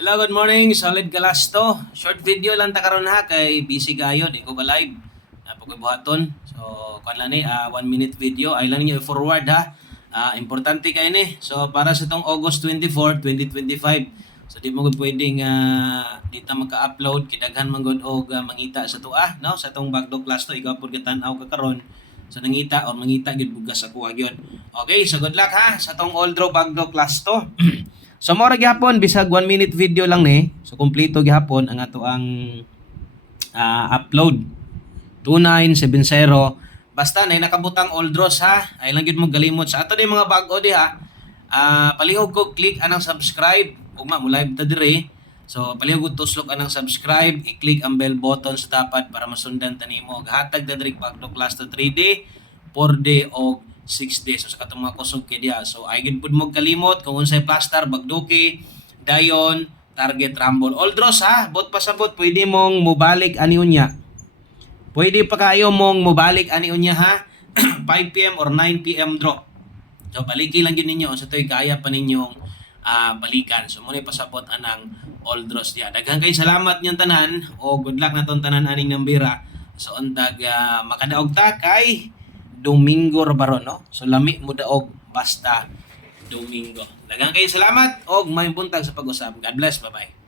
Hello, good morning. Solid Galasto. Short video lang ta karon ha kay busy kayo, di ko ba live. Pagbuhaton. So, kan lang ni 1 minute video ay lang niyo i-forward ha. Importante kay ni. So, para sa tong August 24, 2025. So, di mo gud pwedeng di ta magka-upload kidaghan man gud og mangita sa tuah, no? Sa tong Bagdog class to ikaw pud gatan-aw ka karon. So, nangita or mangita gid bugas ako agyon. Okay, so good luck ha sa tong Old Draw Bagdog class to. So mo ra gyapon bisag 1 minute video lang ni. So kompleto gyapon ang ato ang upload 2970. Basta na nakabutang all draws ha. Ay lang gyud mo galimot sa ato ni mga bag-o diha. Palihog ko click anang subscribe ug mo live ta dire. So palihog ko tuslok anang subscribe, i-click ang bell button sa tapat para masundan ta nimo. Hatag ta dire Bagdog class to 3D, 4D og 6 days. So sa katong mga kusog kay diha. So ay gid pud mo kalimot kung unsay plaster, bagduki, dayon, target, rumble. All draws ha. Bot pasabot pwede mong mobalik ani unya. Pwede pa kayo mong mobalik ani unya ha. 5 PM or 9 PM draw. So baliki lang gid ninyo sa toy kaya pa ninyong balikan. So muna pasabot anang all draws diha. Daghang kay salamat niyong tanan o good luck na ton tanan aning nambira. So untag makadaog ta kay Domingo Rabaron, no? So lami mo daog basta Domingo. Daghang kayo salamat og may buntag sa pag-usap. God bless. Bye-bye.